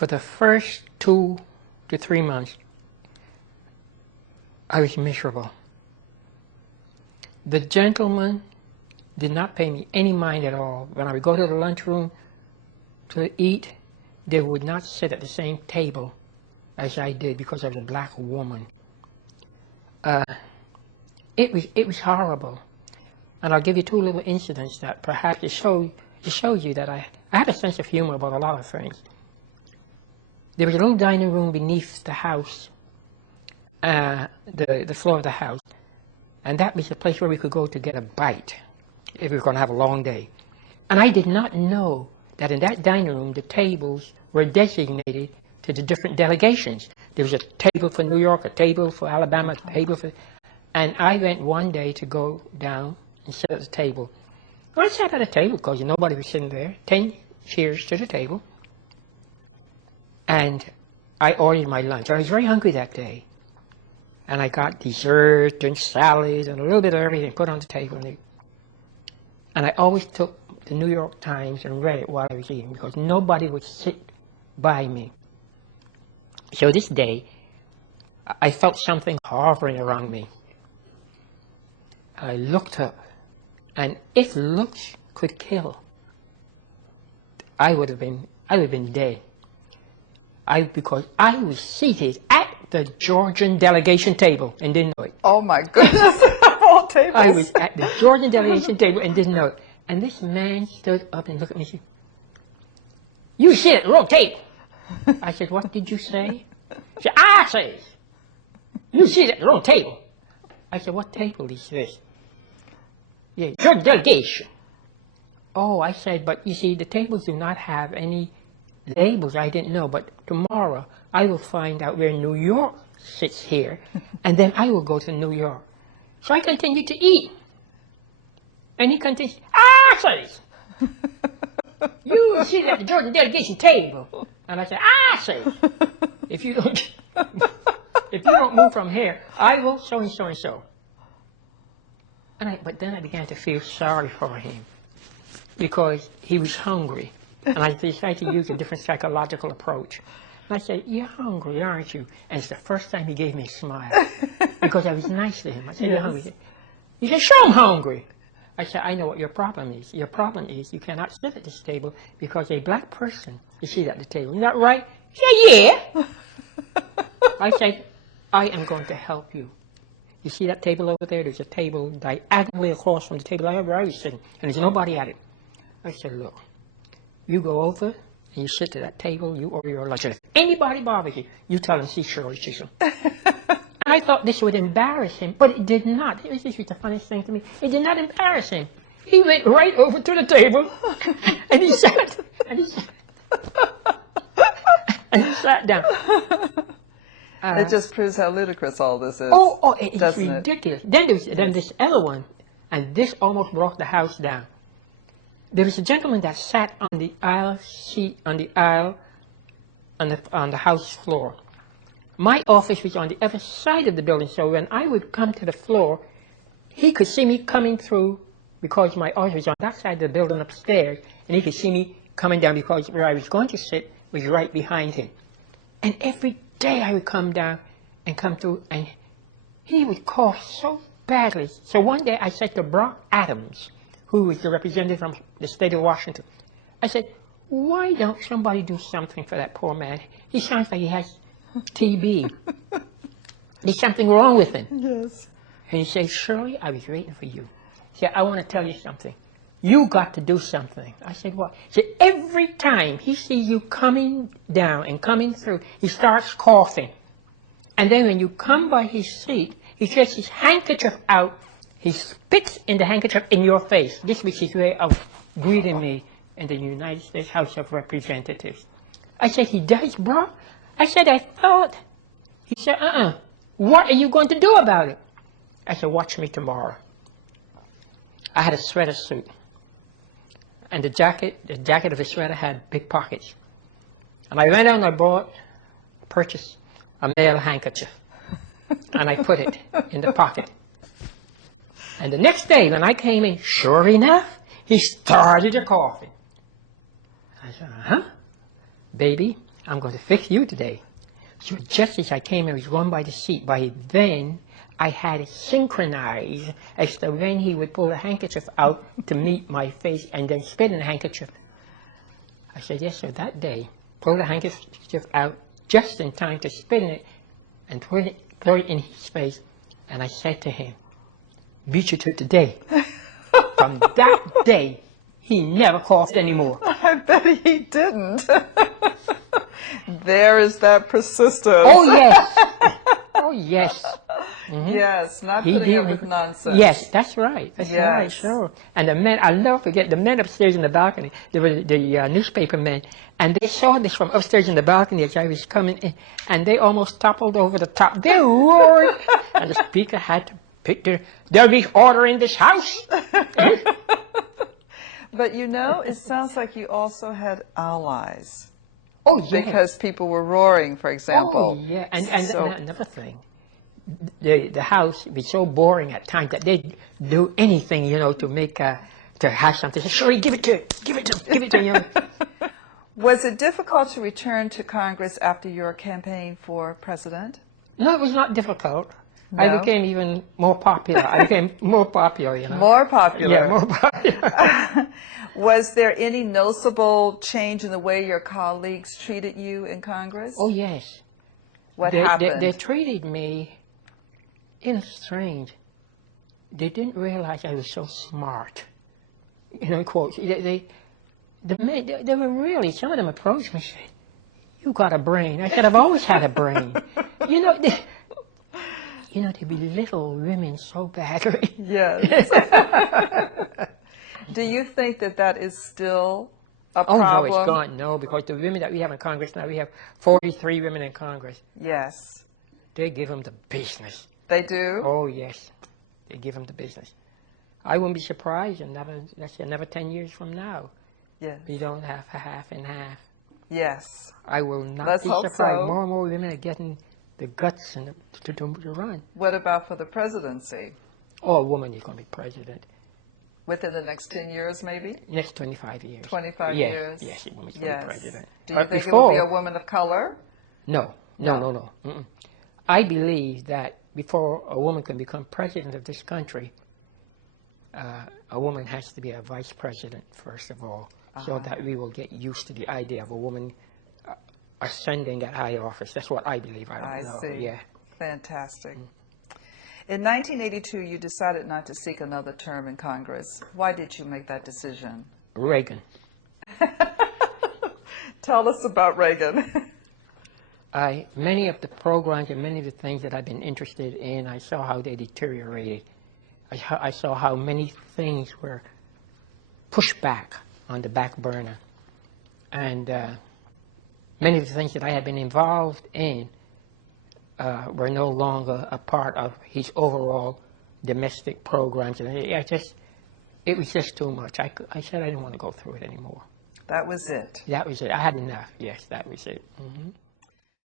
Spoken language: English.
for the first 2 to 3 months, I was miserable. The gentleman did not pay me any mind at all. When I would go to the lunchroom to eat, they would not sit at the same table as I did because I was a black woman. It was horrible. And I'll give you 2 little incidents that perhaps it shows you that I had a sense of humor about a lot of things. There was a little dining room beneath the house, the floor of the house, and that was the place where we could go to get a bite if we were going to have a long day. And I did not know that in that dining room the tables were designated to the different delegations. There was a table for New York, a table for Alabama, a table for... And I went one day to go down and sit at the table. Well, I sat at a table because nobody was sitting there. 10 chairs to the table. And I ordered my lunch. I was very hungry that day. And I got dessert and salad and a little bit of everything put on the table. And I always took the New York Times and read it while I was eating because nobody would sit by me. So this day, I felt something hovering around me. I looked up, and if looks could kill, I would have been dead. Because I was seated at the Georgian delegation table and didn't know it. Oh my goodness, of all tables. I was at the Georgian delegation table and didn't know it. And this man stood up and looked at me and said, "You sit at the wrong table." I said, "What did you say?" He said, "I say, you sit at the wrong table." I said, "What table is this?" "Yeah, your delegation." Oh, I said, "But you see, the tables do not have any labels." I didn't know, but tomorrow I will find out where New York sits here, and then I will go to New York. So I continued to eat. And he continued, "I say, you sit at the Georgian delegation table." And I said, "I say, if you don't move from here, I will so and so and so." But then I began to feel sorry for him because he was hungry. And I decided to use a different psychological approach. And I said, "You're hungry, aren't you?" And it's the first time he gave me a smile because I was nice to him. I said, "You're hungry." He said, "Sure, I'm hungry." I said, "I know what your problem is. Your problem is you cannot sit at this table because a black person is seated at the table. Isn't that right?" He said, "Yeah." I said, "I am going to help you. You see that table over there? There's a table diagonally across from the table I was sitting, and there's nobody at it." I said, "Look, you go over and you sit to that table, you order your lunch. And if anybody bothers you, you tell them, see Shirley Chisholm." And I thought this would embarrass him, but it did not. This was the funniest thing to me. It did not embarrass him. He went right over to the table, and he sat, and he sat down. It just proves how ludicrous all this is. Oh, it's ridiculous. Then there's this other one, and this almost brought the house down. There was a gentleman that sat on the aisle seat, on the house floor. My office was on the other side of the building, so when I would come to the floor, he could see me coming through because my office was on that side of the building upstairs, and he could see me coming down because where I was going to sit was right behind him. And every day I would come down and come through, and he would cough so badly. So one day I said to Brock Adams, who was the representative from the state of Washington, I said, "Why don't somebody do something for that poor man? He sounds like he has TB. There's something wrong with him." Yes. And he said, "Shirley, I was waiting for you." He said, "I want to tell you something. You got to do something." I said, "What?" He said, "Every time he sees you coming down and coming through, he starts coughing. And then when you come by his seat, he gets his handkerchief out. He spits in the handkerchief in your face." This was his way of greeting me in the United States House of Representatives. I said, "He does, bro?" I said, "I thought." He said, "What are you going to do about it?" I said, "Watch me tomorrow." I had a sweater suit. And the jacket of the sweater had big pockets. And I went out and purchased a male handkerchief. And I put it in the pocket. And the next day when I came in, sure enough, he started coughing. I said, "Baby, I'm going to fix you today. So just as I came, I was going by the seat. By then, I had it synchronized as to when he would pull the handkerchief out to meet my face and then spit in the handkerchief. I said, yes, sir, that day, pull the handkerchief out just in time to spit in it and throw it in his face. And I said to him, beat you to today. From that day, he never coughed anymore. I bet he didn't. There is that persistence. Oh, yes. Oh, yes. Mm-hmm. Yes, not putting up with nonsense. Yes, that's right. That's Yes. right, sure. And the men, I'll never forget, the men upstairs in the balcony, there were the newspaper men, and they saw this from upstairs in the balcony as I was coming in, and they almost toppled over the top. They roared, and the speaker had to pick there'll be order in this house. But you know, it sounds like you also had allies. Oh, yes. Because people were roaring, for example. Oh, yeah. And So- another thing, the house would be so boring at times that they'd do anything, to make, to have something. Shirley, give it to him. Give it to him. Was it difficult to return to Congress after your campaign for president? No, it was not difficult. No? I became even more popular. I became more popular, More popular. Yeah, more popular. Was there any noticeable change in the way your colleagues treated you in Congress? Oh, yes. What they happened? treated me strange. They didn't realize I was so smart. In quotes. They were really, some of them approached me and said, you got a brain. I said, I've always had a brain. They belittle women so badly. Yes. Do you think that that is still a Oh, problem? no, it's gone. No, because the women that we have in Congress now, we have 43 women in Congress. Yes. They give them the business. They do? Oh, yes. They give them the business. I wouldn't be surprised in another 10 years from now. Yes. We don't have half and half. Yes. I will not Let's be hope surprised. so. More and more women are getting the guts to run. What about for the presidency? Oh, a woman is going to be president. Within the next 10 years, maybe? Next 25 years. 25 yes, years? Yes, a woman's going to be president. Do you think it will be a woman of color? No. Mm-mm. I believe that before a woman can become president of this country, a woman has to be a vice president, first of all, so that we will get used to the idea of a woman ascending that high office. That's what I believe. I don't know. see. Yeah. Fantastic. In 1982, you decided not to seek another term in Congress. Why did you make that decision? Reagan. Tell us about Reagan. Many of the programs and many of the things that I've been interested in, I saw how they deteriorated. I saw how many things were pushed back on the back burner. And many of the things that I had been involved in were no longer a part of his overall domestic programs. And it was just too much. I said I didn't want to go through it anymore. That was it. That was it. I had enough. Yes, that was it. Mm-hmm.